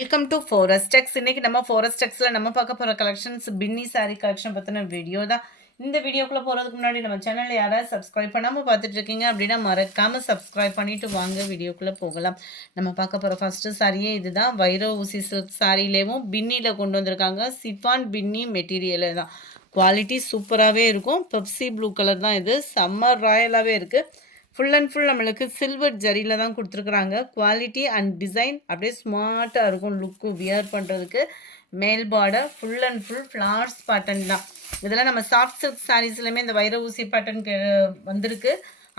Welcome to forest டெக்ஸ். இன்னைக்கு நம்ம forest டெக்ஸில் நம்ம பார்க்க போகிற கலெக்ஷன்ஸ் பின்னி சாரீ கலெக்ஷன் பற்றின வீடியோ தான். இந்த வீடியோக்குள்ளே போகிறதுக்கு முன்னாடி நம்ம சேனலில் யாராவது சப்ஸ்கிரைப் பண்ணாமல் பார்த்துட்டு இருக்கீங்க அப்படின்னா மறக்காமல் சப்ஸ்கிரைப் பண்ணிவிட்டு வாங்க வீடியோக்குள்ளே போகலாம். நம்ம பார்க்க போகிற ஃபஸ்ட்டு சாரியே இதுதான். வைர ஊசி சில்க் சாரிலேயும் பின்னியில் கொண்டு வந்திருக்காங்க. சிஃபான் பின்னி மெட்டீரியலே தான். குவாலிட்டி சூப்பராகவே இருக்கும். பெப்சி ப்ளூ கலர் தான் இது. சம்மர் ராயலாகவே இருக்குது. ஃபுல் அண்ட் ஃபுல் நம்மளுக்கு சில்வர் ஜரியில் தான் கொடுத்துருக்குறாங்க. குவாலிட்டி அண்ட் டிசைன் அப்படியே ஸ்மார்ட்டாக இருக்கும். லுக்கு வியர் பண்ணுறதுக்கு. மேல் border full and full flowers pattern தான். இதெல்லாம் நம்ம சாஃப்ட் சில்க் சாரீஸ்லையுமே இந்த வைர ஊசி பேட்டர்ன் வந்திருக்கு.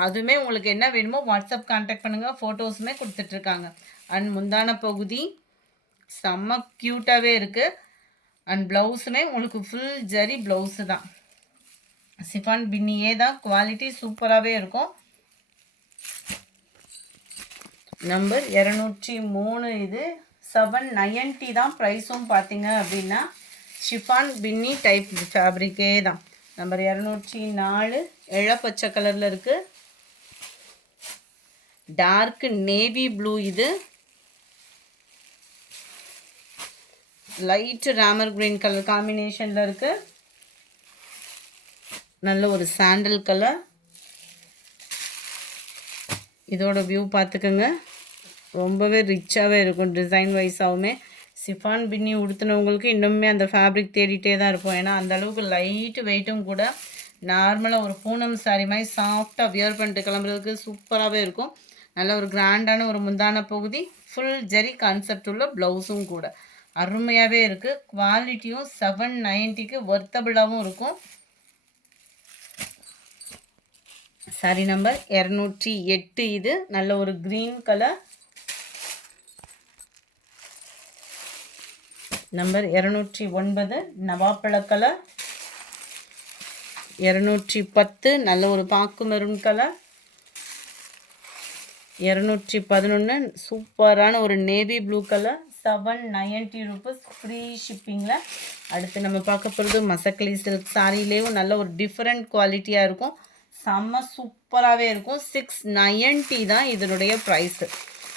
அதுவுமே உங்களுக்கு என்ன வேணுமோ வாட்ஸ்அப் கான்டாக்ட் பண்ணுங்கள். ஃபோட்டோஸுமே கொடுத்துட்ருக்காங்க. அண்ட் முந்தான பகுதி செம்ம க்யூட்டாகவே இருக்குது. அண்ட் ப்ளவுஸுமே உங்களுக்கு ஃபுல் ஜரி ப்ளவுஸு தான். சிஃபான் பின்னியே தான். குவாலிட்டி சூப்பராகவே இருக்கும். நம்பர் 203 இது 790 தான். ப்ரைஸும் பார்த்தீங்க அப்படின்னா ஷிஃபான் பின்னி டைப் ஃபேப்ரிக்கே தான். நம்பர் 204 இளப்பச்சை கலரில் இருக்குது. டார்க் நேவி ப்ளூ இது. லைட்டு ராமர் கிரீன் கலர் காம்பினேஷனில் இருக்குது. நல்ல ஒரு சாண்டல் கலர். இதோட வியூ பார்த்துக்கோங்க. ரொம்பவே ரிச்சாகவே இருக்கும். டிசைன் வைஸாகவுமே சிஃபான் பின்னி உடுத்தினவங்களுக்கு இன்னுமே அந்த ஃபேப்ரிக் தேடிட்டே தான் இருப்போம். ஏன்னா அந்தளவுக்கு லைட்டு வெயிட்டும் கூட. நார்மலாக ஒரு பூனம் சாரி மாதிரி சாஃப்டாக வியர் பண்ணிட்டு கிளம்புறதுக்கு சூப்பராகவே இருக்கும். நல்ல ஒரு கிராண்டான ஒரு முந்தான பகுதி. ஃபுல் ஜெரி கான்செப்ட் உள்ள ப்ளவுஸும் கூட அருமையாகவே இருக்குது. குவாலிட்டியும் 790க்கு ஒர்த்தபிளாகவும் இருக்கும். சாரி நம்பர் 208 இது. நல்ல ஒரு க்ரீன் கலர். நம்பர் 209 நவாப்பழ கலர். 210 நல்ல ஒரு பாக்கு மெரூன் கலர். 211 சூப்பரான ஒரு navy blue colour. 790 rupees free ஷிப்பிங்கில். அடுத்து நம்ம பார்க்க போகிறது மசக்களி சில்க் சாரிலேயும் நல்ல ஒரு டிஃப்ரெண்ட் குவாலிட்டியாக இருக்கும். செம்ம சூப்பராகவே இருக்கும். 690 தான் இதனுடைய ப்ரைஸு.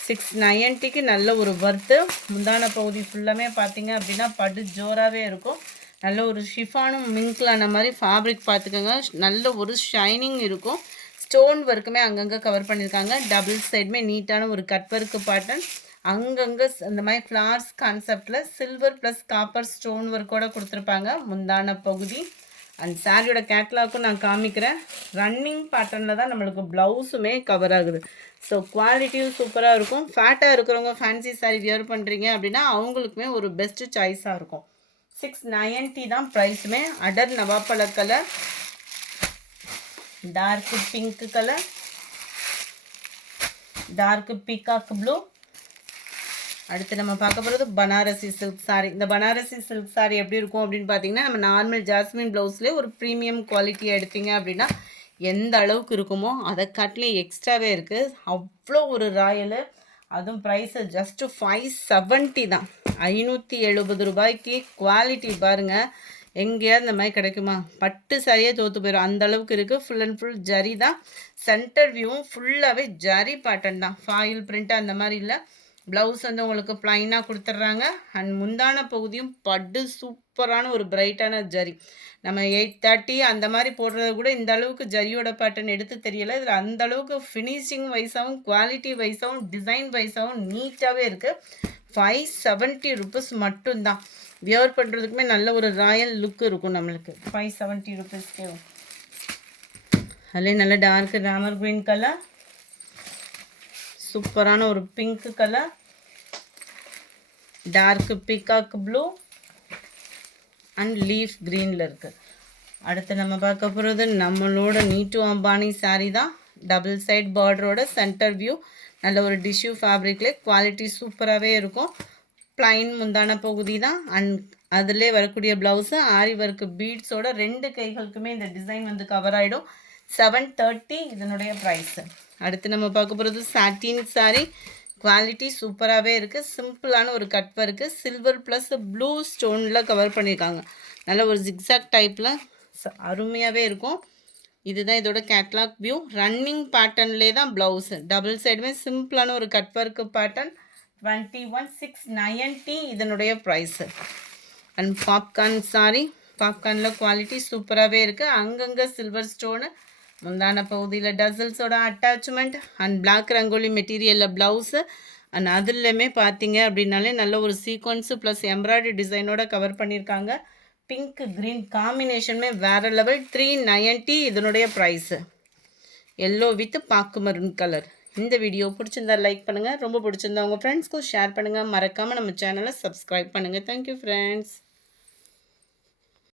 690க்கு நல்ல ஒரு வர்த்து. முந்தான பகுதி ஃபுல்லாமே பார்த்தீங்க அப்படின்னா படு ஜோராகவே இருக்கும். நல்ல ஒரு ஷிஃபானும் மிங்க்லான மாதிரி ஃபேப்ரிக் பார்த்துக்கோங்க. நல்ல ஒரு ஷைனிங் இருக்கும். ஸ்டோன் ஒர்க்குமே அங்கங்கே கவர் பண்ணியிருக்காங்க. டபுள் சைடுமே நீட்டான ஒரு கட் ஒர்க்கு பேட்டர்ன். அங்கங்கே அந்த மாதிரி ஃப்ளார்ஸ் கான்செப்டில் சில்வர் ப்ளஸ் காப்பர் ஸ்டோன் ஒர்க்கோடு கொடுத்துருப்பாங்க. முந்தான பகுதி அண்ட் சாரியோட கேட்லாக்கும் நான் காமிக்கிறேன். ரன்னிங் பேட்டர்னில் தான் நம்மளுக்கு ப்ளவுஸுமே கவர் ஆகுது. ஸோ குவாலிட்டியும் சூப்பராக இருக்கும். ஃபேட்டாக இருக்கிறவங்க ஃபேன்சி சாரி வியர் பண்ணுறீங்க அப்படின்னா அவங்களுக்குமே ஒரு பெஸ்ட்டு சாய்ஸாக இருக்கும். 690 தான் ப்ரைஸுமே. அடர் நவாப்பழ colour, dark pink colour, dark peacock blue. அடுத்து நம்ம பார்க்க போகிறது பனாரசி சில்க் சாரி. இந்த பனாரசி சில்க் சாரி எப்படி இருக்கும் அப்படின்னு பார்த்தீங்கன்னா, நம்ம நார்மல் ஜாஸ்மின் ப்ளவுஸ்லேயே ஒரு ப்ரீமியம் குவாலிட்டி எடுத்தீங்க அப்படின்னா எந்த அளவுக்கு இருக்குமோ அதை காட்டிலும் எக்ஸ்ட்ராவே இருக்குது. அவ்வளோ ஒரு ராயலு. அதுவும் ப்ரைஸு ஜஸ்ட்டு 570 தான். 570 ரூபாய்க்கு குவாலிட்டி பாருங்கள். எங்கேயாவது இந்த மாதிரி கிடைக்குமா? பட்டு சாரியே தோற்று போயிடும் அந்தளவுக்கு இருக்குது. ஃபுல் அண்ட் ஃபுல் ஜரி தான். சென்டர் வியூவும் ஃபுல்லாகவே ஜரி பேட்டர்ன் தான். ஃபாயில் பிரிண்ட்டு அந்த மாதிரி இல்லை. ப்ளவுஸ் வந்து உங்களுக்கு ப்ளைனாக கொடுத்துட்றாங்க. அண்ட் முந்தான பகுதியும் பட்டு சூப்பரான ஒரு பிரைட்டான ஜரி. நம்ம 830 அந்த மாதிரி போடுறத கூட இந்த அளவுக்கு ஜரியோட பேட்டர்ன் எடுத்து தெரியலை. இதில் அந்த அளவுக்கு ஃபினிஷிங் வைஸாகவும் குவாலிட்டி வைஸாகவும் டிசைன் வைஸாகவும் நீட்டாகவே இருக்குது. 570 ருபீஸ் மட்டும்தான். வியர் பண்ணுறதுக்குமே நல்ல ஒரு ராயல் லுக் இருக்கும் நம்மளுக்கு. 570 ருபீஸ்க்கே. அதிலே நல்ல டார்க் ராமர் க்ரீன் கலர், சூப்பரான ஒரு pink colour, dark peacock blue and leaf க்ரீனில் இருக்குது. அடுத்து நம்ம பார்க்க போகிறது நம்மளோட நீட்டு அம்பானி சாரீ தான். டபுள் சைட் பார்டரோட சென்டர் வியூ. நல்ல ஒரு டிஷ்யூ ஃபேப்ரிக்கில் குவாலிட்டி சூப்பராகவே இருக்கும். ப்ளைன் முந்தான பகுதி தான். அண்ட் அதிலே வரக்கூடிய ப்ளவுஸு ஆரி ஒர்க்கு பீட்ஸோட 2 கைகளுக்குமே இந்த டிசைன் வந்து கவர் ஆகிடும். 730 இதனுடைய ப்ரைஸு. அடுத்து நம்ம பார்க்க போகிறது சாட்டின் சாரீ. குவாலிட்டி சூப்பராகவே இருக்குது. சிம்பிளான ஒரு cut work. Silver plus blue ஸ்டோனில் கவர் பண்ணியிருக்காங்க. நல்ல ஒரு ஜிக்ஸாக் டைப்பில் அருமையாகவே இருக்கும். இதுதான் இதோட கேட்லாக் வியூ. ரன்னிங் பேட்டர்ன்லேயே தான் ப்ளவுஸு. டபுள் சைடுமே சிம்பிளான ஒரு கட் ஒர்க்கு பேட்டர்ன். 21,690 இதனுடைய ப்ரைஸு. அண்ட் பாப்கார்ன் சாரி, பாப்கார்னில் குவாலிட்டி சூப்பராகவே இருக்குது. அங்கங்கே சில்வர் ஸ்டோனு, முந்தான பகுதியில் டசல்ஸோட அட்டாச்மெண்ட் அண்ட் பிளாக் ரங்கோலி மெட்டீரியலில் ப்ளவுஸு. அண்ட் அதுலேயுமே பார்த்தீங்க அப்படின்னாலே நல்ல ஒரு சீக்வன்ஸு ப்ளஸ் எம்ப்ராய்டரி டிசைனோட கவர் பண்ணியிருக்காங்க. பிங்க் க்ரீன் காம்பினேஷனுமே வேறு லெவல். 390 இதனுடைய ப்ரைஸு. எல்லோ வித் பாக்கு மரூன் கலர். இந்த வீடியோ பிடிச்சிருந்தா லைக் பண்ணுங்கள், ரொம்ப பிடிச்சிருந்தா உங்கள் ஃப்ரெண்ட்ஸ்க்கும் ஷேர் பண்ணுங்கள். மறக்காமல் நம்ம சேனலை சப்ஸ்கிரைப் பண்ணுங்கள். Thank you friends.